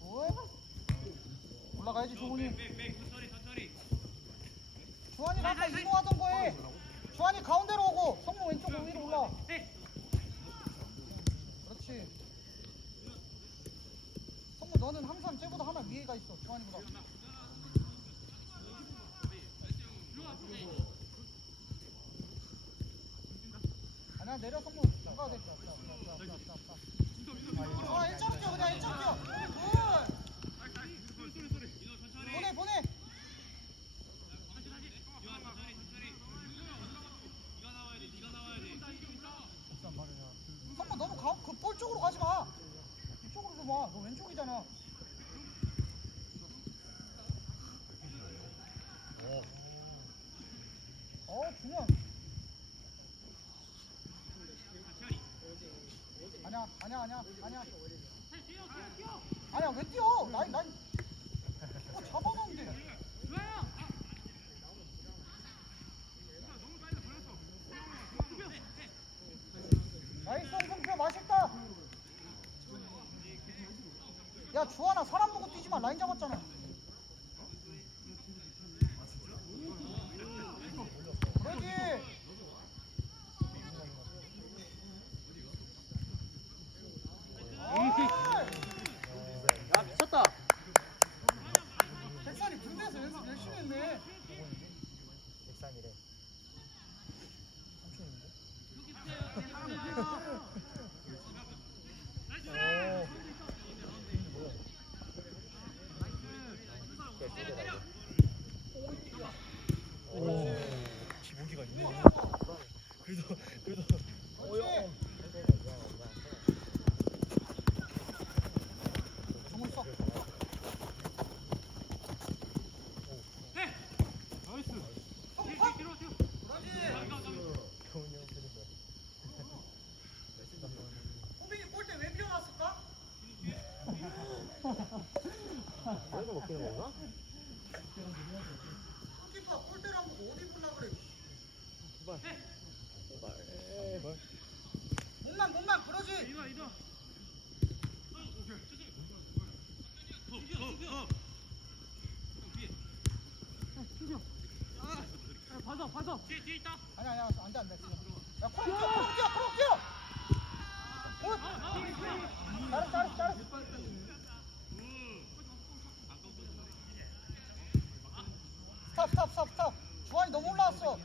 뭐야? 올라가야지 조훈이. 주환이 아까 이동하던 거에 주환이 가운데로 오고 성모 왼쪽으로 위로 올라. 그렇지. 성모 너는 항상 쟤보다 하나 위에가 있어 주환이보다. 아니야 내려 성모 누가 됐다. 아 일자로 뛰어 그냥 일자로 뛰어. 굿. 보내 보내. 성모 너무 가, 그볼 쪽으로 가지 마. 이쪽으로 좀 와. 너 왼쪽이잖아. 어, 중요한. 아니야, 아니야, 아니야, 아니야. 아니야, 왜 뛰어? 라인, 라인. 어, 잡아놨는데. 나이스, 홍성표 맛있다. 야, 주하나 사람 보고 뛰지 마. 라인 잡았잖아. 그러지. 야 미쳤다. 백산이 군대에서 연습 열심히 했네. 백상이래. 오, 기복이가 있네. 그래도 그래도 그렇지. 종을 써. 경훈이 형 그래도 호빈이 골대 왜 비워놨을까? 그래서 먹히는 거구나? 골키퍼 골대를 안 보고 어디 보려 그래. 제발. 제발. 몸만 몸만 그러지. 아니 아니야 안돼 안돼. 야 코로 뛰어 코로 뛰어 코로 뛰어. 굿. 잘했어 잘했어 잘했어. 스탑 스탑 스탑 스탑. 주환이 너무 올라왔어.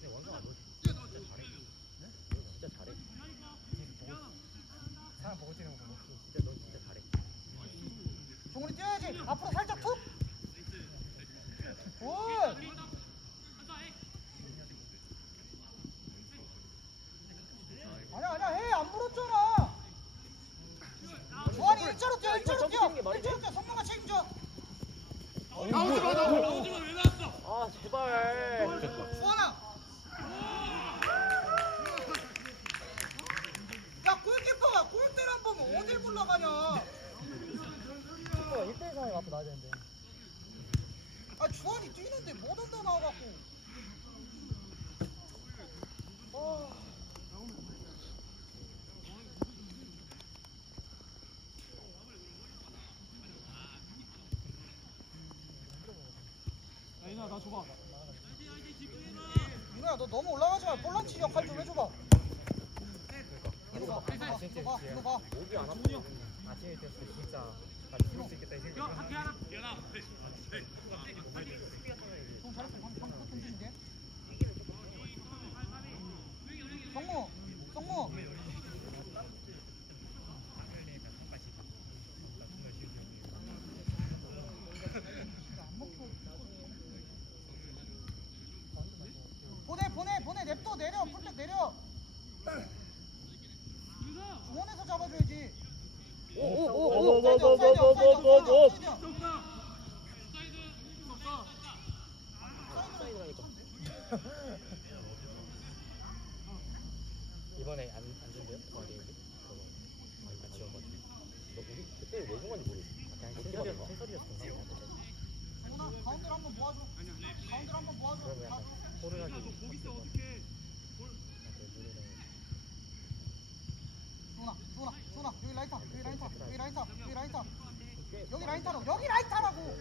근데 원성아 너 진짜 잘해. 너 진짜 잘해. 사람 보고 뛰는 거 보고 진짜 너 진짜 잘해. 종훈이 뛰어야지. 앞으로 살짝 툭. 굿. 아니야 아니야 해 안 물었잖아. 주환이 일자로 뛰어 일자로 뛰어 일자로 뛰어 성공아 책임져. 아 제발. 주환아. 야 골키퍼가 골대를 안 보면 어딜 굴러가냐. 키퍼가 1대1 상황이 앞에 나야 되는데. 아 주환이 뛰는데 못 한다 나와갖고. 아. 야인아 나 줘봐 민호야 너 너무 올라가지 마. 볼란치 역할 좀 해줘봐. 이거 봐, 이거 봐, 이거 봐. 목이 안 아파. 아침에 뛰었을 때 진짜 성모 성모 이번에 안, 안 준대요? 여기? 그거. 아, 지원 받너 거기 그때 왜 중간인지 모르겠어. 그냥 센서리였어. 센서리였어. 정훈아, 가운데로 한번 모아줘. 가운데로 한번 모아줘. 그러면 가. 약간 호르라기 조나, 조나, 조나. 여기 라인 타. 여기 라인 타. 여기 라인 타. 여기 라인 타라고. 여기 라인 타라고.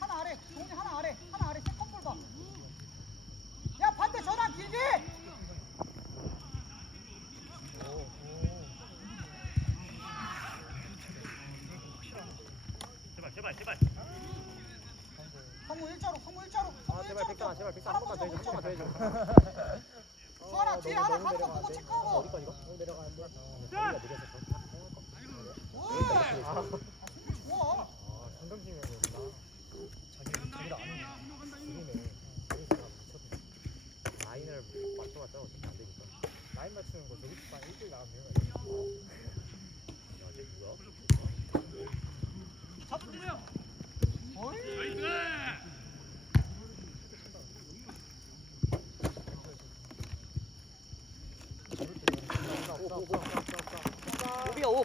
하나 아래. 동이 하나 아래. 하나 아래. 세컨볼 봐. 야 반대 전환 길게. 제발 제발 제발 성우 일자로. 성우 일자로. 성우 아 제발. 백상아 제발 백상 한 번만 더 해줘 한 번만 더 해줘 수아라 뒤에 하나 가는 거 보고 체크하고. 어디까 이거? 너무 내려가는데 우리가 느려서. 아, 좋아. 아 상경심이었구나 자기 자기를 아는 미쳤네 라인을 맞춰봤자 어떻게 안 되니까 라인 맞추는 거 저기 반 1대1 나가면 야쟤 누구야? 어이. 오비야 오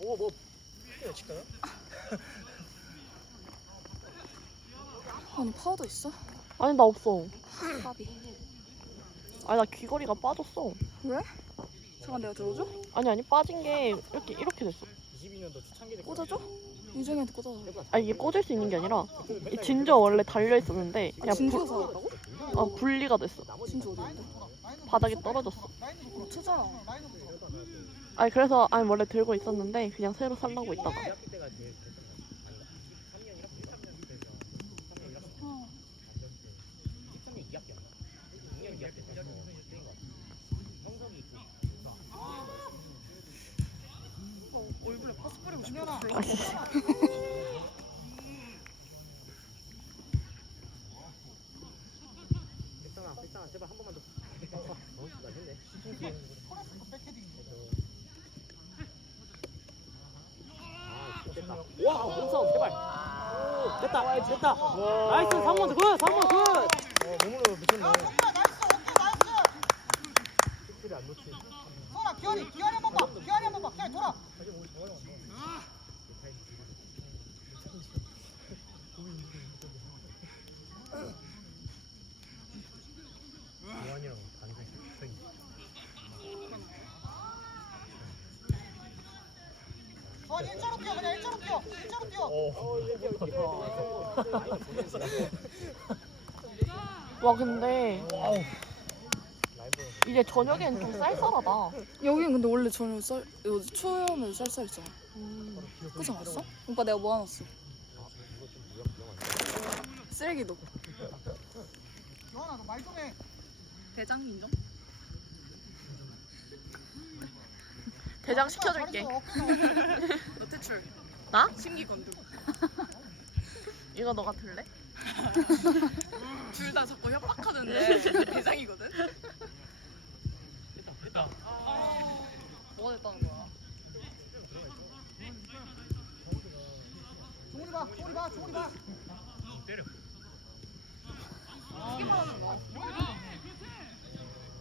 오, 뭐, 칠까요? 아니 파우더 있어? 아니 나 없어. 까비 아니 나 귀걸이가 빠졌어. 왜? 잠깐 내가 들어줘? 아니 아니 빠진 게 이렇게 이렇게 됐어. 22년도 초창기 때 꽂아줘? 유정이한테 꽂아줘 아니 이게 꽂을 수 있는 게 아니라 이 진저 원래 달려 있었는데 아, 그냥 진주가 불, 사왔다고? 어, 분리가 됐어. 진주 어디 있는데? 바닥에 떨어졌어. 찾아 아니 그래서 아니 원래 들고 있었는데 그냥 새로 살라고 있다가 대학교 때가 제일 됐던 거 아닌가? 3년이라? 1학년? 1학년 때가 어. 13년 2학기였나? 6년 2학기 때인 거 같아 형석이 있고 얼굴에 파스 뿌리고 준현아. 백상아 백상아 제발 한 번만 더 어? 나 했네 아 됐다 와 원성 제발 오 됐다 됐다 나이스 3번 굿 3번 굿 어 몸으로 나이스. 스킬이 안 놓치 소라 기현이 기현이 한번 봐. 기현이 한번 봐. 기현이 돌아. 오늘 정말 많아 요한이랑 반대 생 저 일자로 뛰어 일자로 뛰어. 와 근데 이제 저녁엔 좀 쌀쌀하다. 여긴 근데 원래 저녁 쌀 이거 초여면 쌀쌀했잖아 음, 그지 않았어? 오빠 내가 모아놨어 위험한데 쓰레기도 기현아 너 말 좀 해. 대장 인정? 대장 시켜줄게. 너 퇴출 나? 신기 건두 이거 너가 들래? 둘 다 자꾸 협박하는데 대장이거든? 뭐가 됐다는 거야? 종훈이 봐. 종훈이 봐. 종훈이 봐.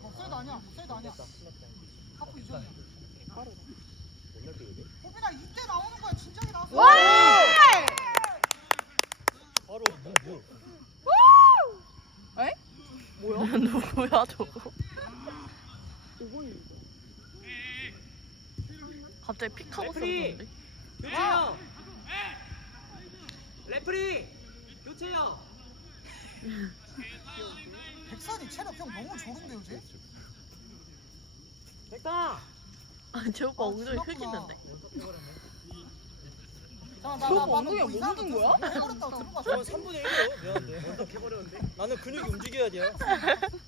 목소리도 아니야. 목소리도 아니야. 하프 이전이야. 뛰거든 호빈아 이때 나오는 거야. 진작에 나왔어. 바로 뭐 뭐. 누구야 저거? 갑자기 픽하고 레프리! 쓰는데. 교체요 레프리 교체요 백선이 체력 형 너무 좋은데 요새? 백상 아니 제 오빠 아, 엉덩이 흙 지났구나. 있는데. 자나나 저 엉덩이가 뭐 묻은 거야? 해버렸다고 들어봐. 저건 3분의 1이에요 미안한데 원석 해버렸는데 나는 근육이 움직여야 돼요 너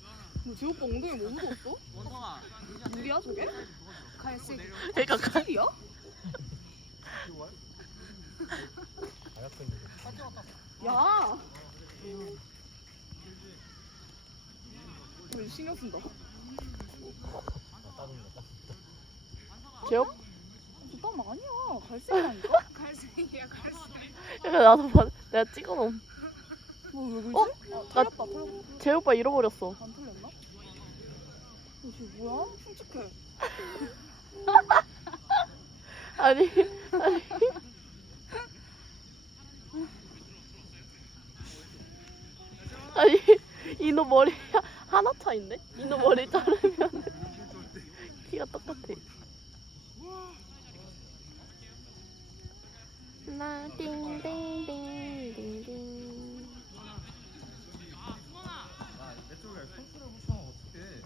제 오빠 엉덩이 뭐 묻었어? 원성아 물이야 저게? 갈색 그러니까 가- 색이야? 야! 왜 신경 쓴다? 제 오빠 저땀 아니야. 갈색이라니까? 갈색이야, 갈색. 그러니까 나도 봐. 내가 찍어놓은. 뭐왜 그러지? 어? 틀렸다 틀렸다 제 오빠 잃어버렸어. 안 틀렸나? 이게 뭐야? 훔치게 아니, 아니. 아니, 이노 머리 하- 하나 차인데? 이노 머리 자르면 키가 똑같아. 나 띵띵띵띵띵. 내 쪽에 선수를 붙여면 어떡해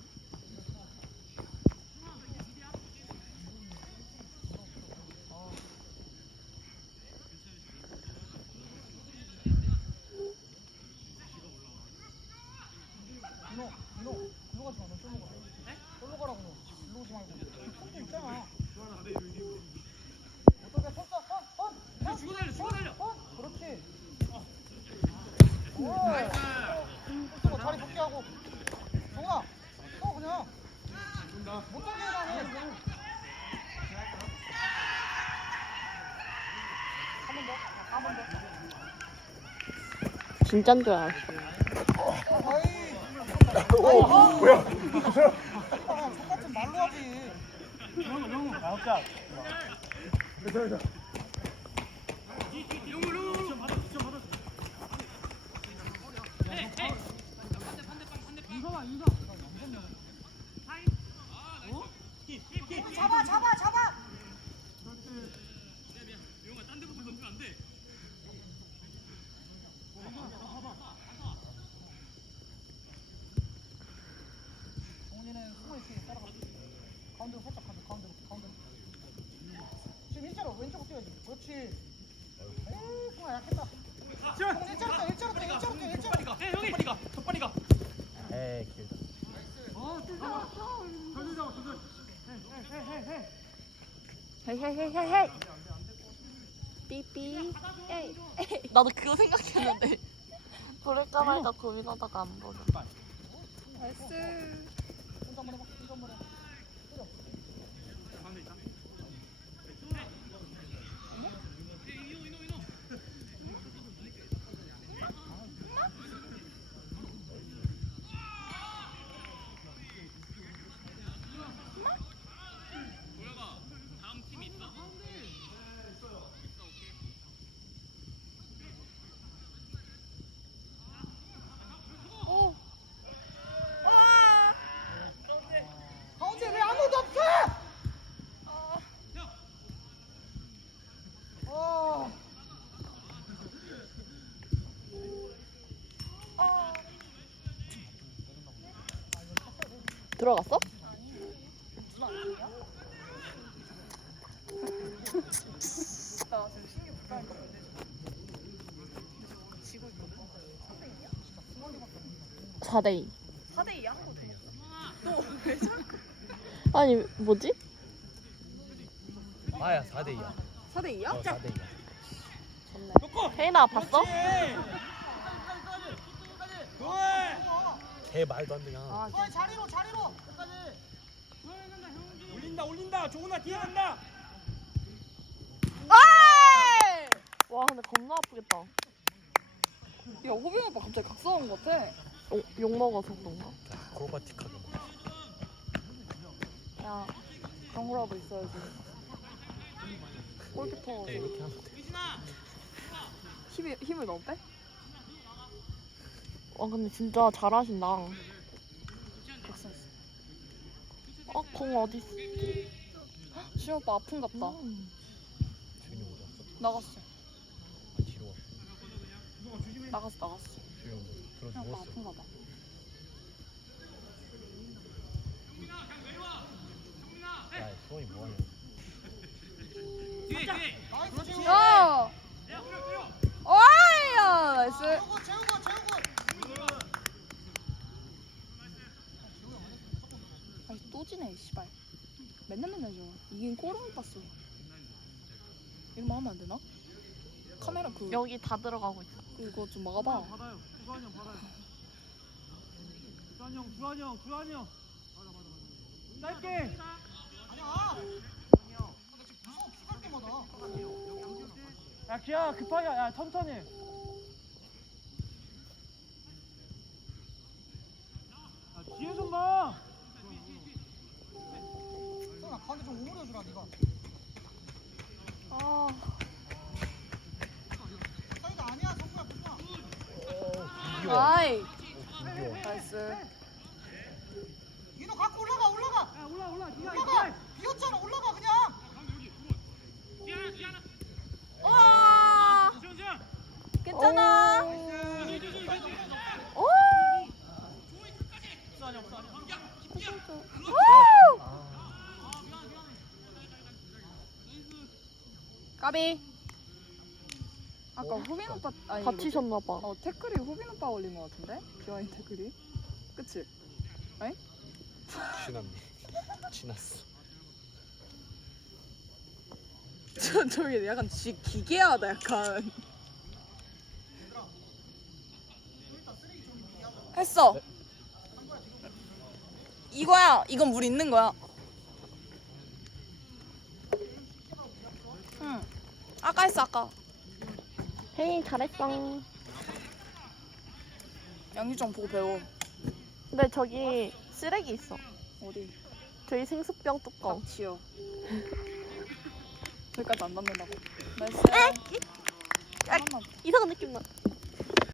민호, 민호, 일로 가지 마, 너 쫄로 가. 너. 일로 오지 말고. 손도 있잖아. 어떻게 손 써? 손, 손! 손! 주고 달려, 주고 달려! 손! 그렇지. 오! 손 쓰고 다리 복귀하고. 정훈아, 써 그냥. 못하게 해라, 해. 한번 더, 한번 더. 진짠 줄 알았어. 아이. 오, 뭐야? 똑같은 말로 하지. 잡아, 잡아. 가운데로 살짝 가자. 가운데로, 가운데로. 지금 일자로 왼쪽으로 뛰어야지. 그렇지. 에이, 승아 약했다. 정훈 일자로 일자로 뛰어, 일자로 뛰어, 일자로 뛰어. 에이 길다 헤헤헤헤헤. 삐삐. 에이. 나도 그거 생각했는데. 부를까 말까 고민하다가 안 보내. 나이스 혼자 한번 해봐. 혼자 한번 해봐. 때려. 가운데 왜 아무도 없어? 어. 들어갔어? 나 지금 신기 불가니까 지고 있거든 4대2. 4대2 한거 더 너왜 자꾸 아니, 뭐지? 아야 4대2야 4대2야? 어 4대2야 혜인아, 봤어? 개 말도 안 되냐 아 수아이 자리로 자리로. 끝까지. 올린다 올린다 조금나 뒤에 간다 와, 근데 겁나 아프겠다. 야 호빈 오빠 갑자기 각성한 것 같아 욕, 욕 먹어서 그런가? 아크로바틱하게 뭐. 야 거라도 있어야지 골키퍼. 네, 이렇게 하면 돼 힘이, 힘을 너무 빼? 와, 근데 진짜 잘하신다. 어, 공 어딨어? 시영 오빠 아픈갑다. 음. 주인이 어디 갔어? 나갔어. 아 뒤로 왔어. 나갔어 나갔어. 주인이 들어 시영 오빠 누웠어. 아픈가 봐 야 수원이 뭐하냐. 나 거 하면 안 되나? 카메라 그 여기 다 들어가고 있어. 그거 좀 막아봐. 아, 받아요. 구한 형 받아요. 구한 형, 구한 형, 구한 형. 맞아, 맞아, 맞아. 짧게. 야, 기아 급하게, 야, 천천히. 야, 뒤에 좀 봐. 좀 오므려주라, 네가. 야 보지마 비교. 아이. 비교. 나이스. 니도 갖고 올라가 올라가. 올라 올라. 올라가. 비었잖아 올라가 그냥. 와. 괜찮아. 오. 까비? 아까 후빈 오빠 아니 다치셨나 봐. 어 태클이 후빈 오빠 올린 것 같은데? 비와인 태클이? 그치? 지났네. 지났어. 저 저기 약간 지 기괴하다 약간. 했어. 이거야. 이건 물 있는 거야 아까 했어 아까 혜인 잘했어. 양유정 보고 배워 근데 저기 쓰레기 있어. 어디 저희 생수병 뚜껑. 닥치요 저기까지 안 닿는다고 나이스? 하나만 이상한 느낌 나.